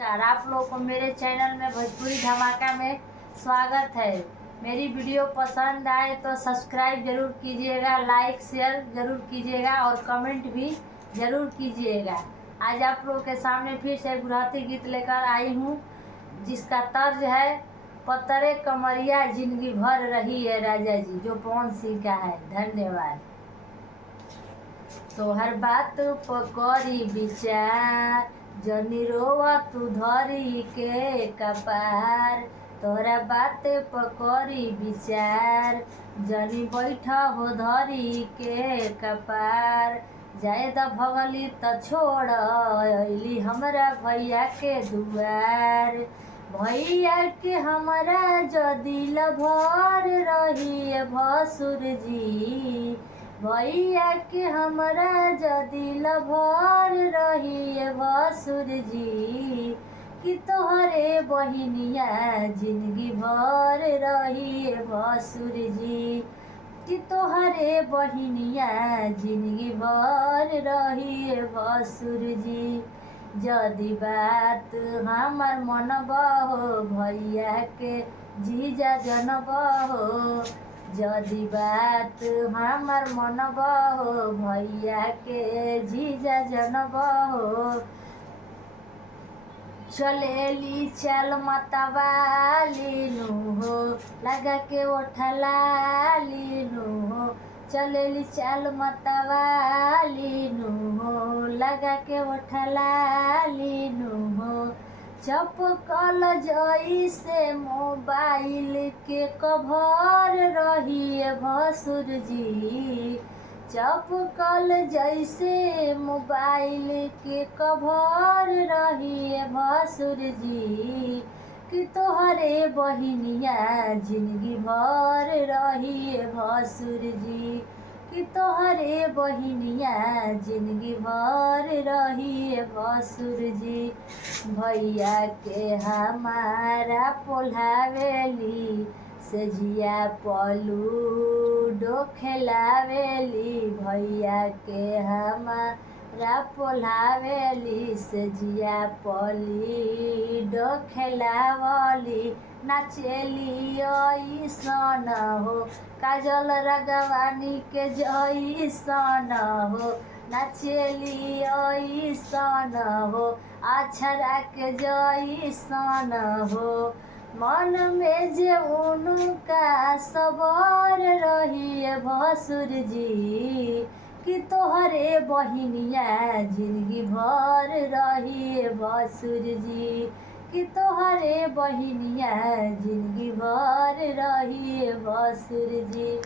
नमस्कार, आप लोगों को मेरे चैनल में भोजपुरी धमाका में स्वागत है। मेरी वीडियो पसंद आए तो सब्सक्राइब जरूर कीजिएगा, लाइक शेयर जरूर कीजिएगा और कमेंट भी जरूर कीजिएगा। आज आप लोगों के सामने फिर से गुजराती गीत लेकर आई हूँ, जिसका तर्ज है पतरे कमरिया जिंदगी भर रही है राजा जी, जो पवन सिंह का है। धन्यवाद। तोहर बात पकड़ी विचार, जनी रोवा तू धरी के कपार। तोहरा बात पकड़ी विचार, जनी बैठा हो धरी के कपार। जाए द भगली त छोड़ अइली हमरा भैया के दुआर। भैया के हमरा जो दिल भर रही भसुर जी, भैया के हमरा दिल भर रही भसुर जी। कि तोहरे बहिनिया जिंदगी भर रही भसुर जी। कि तोहरे बहिनिया जिंदगी भर रही भसुर जी। जदि बात हमार मनबा हो भैया के जीजा जनबा हो। जदि बात हमार मनबा हो भैया के जीजा जनबा हो। चलेली चल मतवाली नु हो, लगा के ओठलाली नु हो। चलेली चल मतवाली नु हो, लगा के ओठलाली नु हो। चपकल जइसे मोबाइल के कभर रही भसुर जी। चपकल जैसे मोबाइल के कभर रही भसुर जी। कि तोहरे बहिनिया जिंदगी भर रही भसुर जी। कि तोहरे बहिनिया जिंदगी भर रही भसुर जी। भैया के हमारा पोल्हावेली सजिया पलूडो खेलावेली। भैया के हमारा पोल्हावेली सजिया पलीडो खेलावली। नाचेली ऐसन हो, काजल रगवानी के जैसन हो। नाचेली ऐसन हो, अक्षरा के जैसन हो। मन में जे उनका सबर रही भसुर जी। कि तोहरे बहिनिया जिंदगी भर रही भसुर जी। कि तोहरे बहिनिया जिंदगी भर रही भसुर जी।